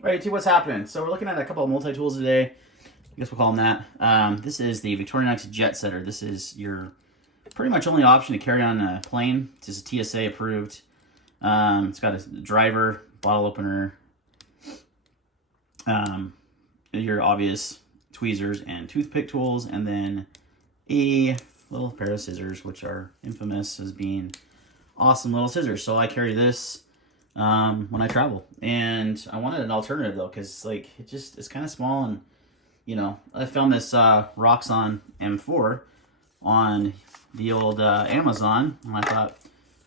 All right, see what's happening. So we're looking at a couple of multi-tools today. I guess we'll call them that. This is the Victorinox Jet Setter. This is your pretty much only option to carry on a plane. This is TSA approved. It's got a driver, bottle opener, your obvious tweezers and toothpick tools, and then a little pair of scissors, which are infamous as being awesome little scissors. So I carry this when I travel, and I wanted an alternative though, because like it's kind of small, and you know, I found this Roxon M4 on the old Amazon, and I thought,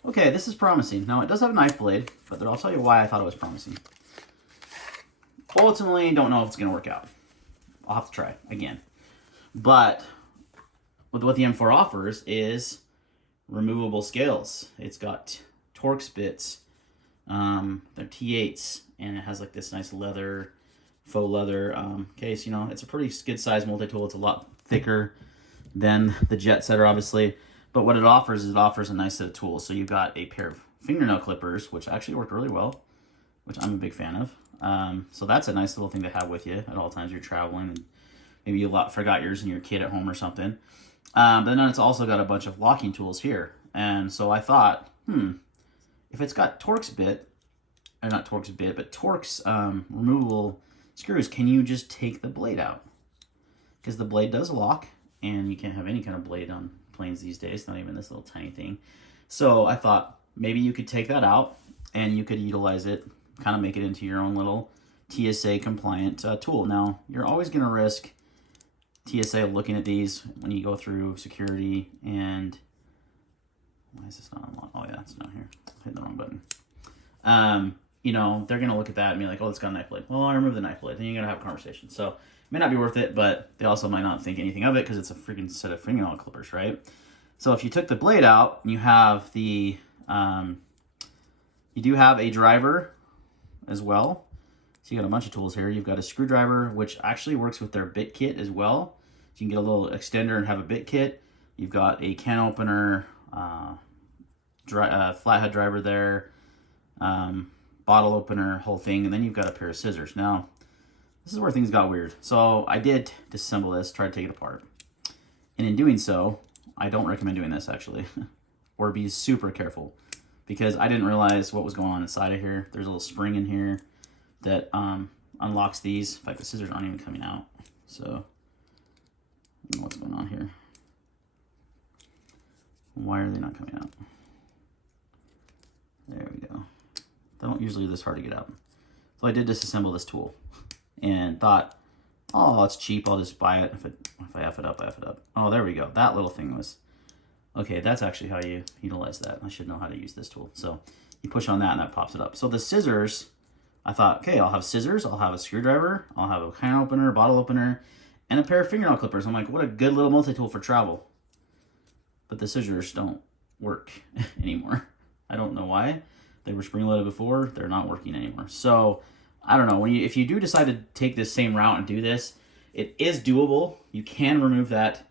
okay, this is promising. Now it does have a knife blade, but I'll tell you why I thought it was promising. Ultimately, don't know if it's gonna work out. I'll have to try again, but with what the M4 offers is removable scales. It's got Torx bits. They're T8s, and it has like this nice leather, faux leather case. You know, it's a pretty good size multi-tool. It's a lot thicker than the Jetsetter, obviously. But what it offers is it offers a nice set of tools. So you've got a pair of fingernail clippers, which actually work really well, which I'm a big fan of. So that's a nice little thing to have with you at all times you're traveling, and maybe you forgot yours in your kid at home or something. But then it's also got a bunch of locking tools here. And so I thought, if it's got Torx bit, or not Torx bit, but Torx removable screws, can you just take the blade out? Because the blade does lock, and you can't have any kind of blade on planes these days, not even this little tiny thing. So I thought maybe you could take that out, and you could utilize it, kind of make it into your own little TSA compliant tool. Now, you're always going to risk TSA looking at these when you go through security, and why is this not unlocked? Oh yeah, it's not here. I hit the wrong button. You know, they're gonna look at that and be like, oh, it's got a knife blade. Well, I'll remove the knife blade. Then you're gonna have a conversation. So it may not be worth it, but they also might not think anything of it because it's a freaking set of fingernail clippers, right? So if you took the blade out, you have the you do have a driver as well. So you got a bunch of tools here. You've got a screwdriver, which actually works with their bit kit as well. So you can get a little extender and have a bit kit. You've got a can opener, flathead driver there, bottle opener, whole thing, and then you've got a pair of scissors. Now, this is where things got weird. So I did disassemble this, try to take it apart. And in doing so, I don't recommend doing this actually, or be super careful, because I didn't realize what was going on inside of here. There's a little spring in here that unlocks these. In fact, the scissors aren't even coming out. So, I don't know what's going on here. Why are they not coming out? There we go. They don't usually this hard to get out. So I did disassemble this tool and thought, oh, it's cheap. I'll just buy it. If I F it up, I F it up. Oh, there we go. That little thing was, okay, that's actually how you utilize that. I should know how to use this tool. So you push on that and that pops it up. So the scissors, I thought, okay, I'll have scissors, I'll have a screwdriver, I'll have a can opener, bottle opener, and a pair of fingernail clippers. I'm like, what a good little multi-tool for travel. But the scissors don't work anymore. I don't know why. They were spring-loaded before. They're not working anymore. So I don't know. If you do decide to take this same route and do this, it is doable. You can remove that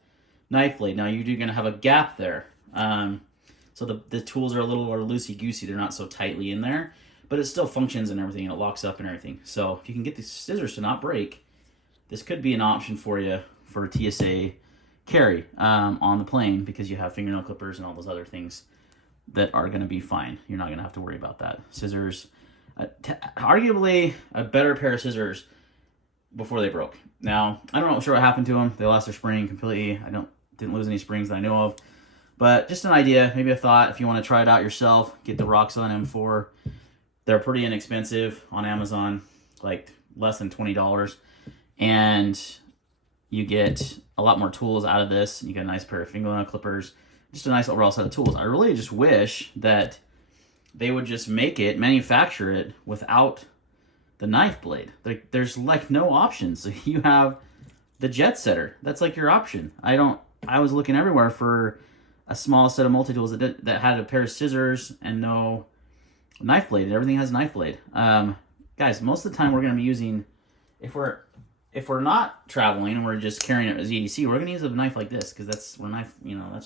knife blade. Now you're going to have a gap there. So the tools are a little more loosey-goosey. They're not so tightly in there. But it still functions and everything, and it locks up and everything. So if you can get these scissors to not break, this could be an option for you for a TSA carry on the plane, because you have fingernail clippers and all those other things that are going to be fine. You're not going to have to worry about that. Scissors, arguably a better pair of scissors before they broke. Now, I don't know sure what happened to them. They lost their spring completely. I didn't lose any springs that I know of. But just an idea, maybe a thought. If you want to try it out yourself, get the Roxon M4. They're pretty inexpensive on Amazon, like less than $20. And you get a lot more tools out of this. You get a nice pair of fingernail clippers, just a nice overall set of tools. I really just wish that they would just manufacture it without the knife blade. There's like no options. So you have the Jetsetter. That's like your option. I was looking everywhere for a small set of multi-tools that had a pair of scissors and no knife blade. Everything has a knife blade. Guys, most of the time we're going to be using, if we're not traveling and we're just carrying it as EDC, we're going to use a knife like this, because that's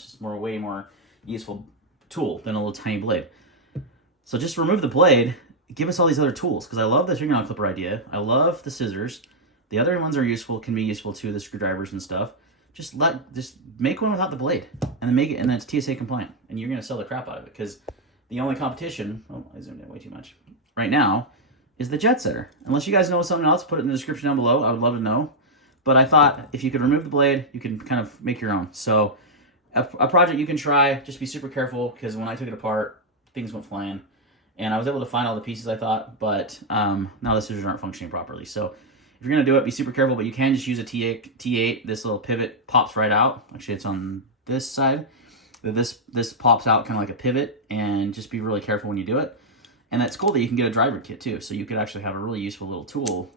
just way more useful tool than a little tiny blade. So just remove the blade give us all these other tools, because I love the fingernail clipper idea. I love the scissors. The other ones are useful, can be useful too, the screwdrivers and stuff. Just make one without the blade, and then make it, and then it's TSA compliant, and you're gonna sell the crap out of it, because the only competition, oh, I zoomed in way too much, right now, is the Jetsetter. Unless you guys know something else, put it in the description down below. I would love to know. But I thought if you could remove the blade, you can kind of make your own. So a project you can try, just be super careful, because when I took it apart, things went flying. And I was able to find all the pieces, I thought, but now the scissors aren't functioning properly. So if you're going to do it, be super careful, but you can just use a T8. This little pivot pops right out. Actually, it's on this side. This pops out kind of like a pivot, and just be really careful when you do it. And that's cool that you can get a driver kit too. So you could actually have a really useful little tool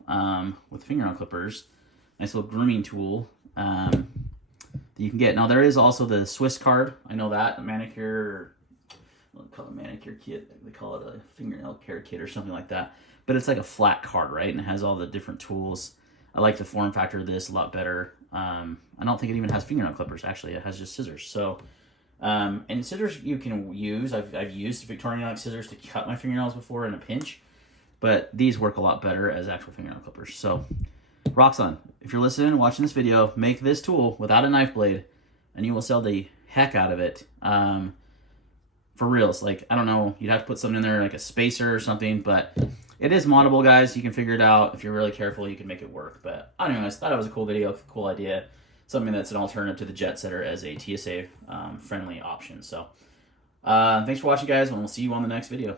with fingernail clippers. Nice little grooming tool that you can get. Now there is also the Swiss card. I know that, a manicure, I don't call it a manicure kit. They call it a fingernail care kit or something like that. But it's like a flat card, right? And it has all the different tools. I like the form factor of this a lot better. I don't think it even has fingernail clippers. Actually, it has just scissors. So, and scissors you can use. I've used Victorinox scissors to cut my fingernails before in a pinch, but these work a lot better as actual fingernail clippers. So, Roxon, if you're listening and watching this video, make this tool without a knife blade, and you will sell the heck out of it. For reals, like, I don't know, you'd have to put something in there like a spacer or something, but it is moddable, guys. You can figure it out. If you're really careful, you can make it work. But anyways, thought it was a cool video, cool idea, something that's an alternative to the Jetsetter as a TSA friendly option. So thanks for watching, guys, and we'll see you on the next video.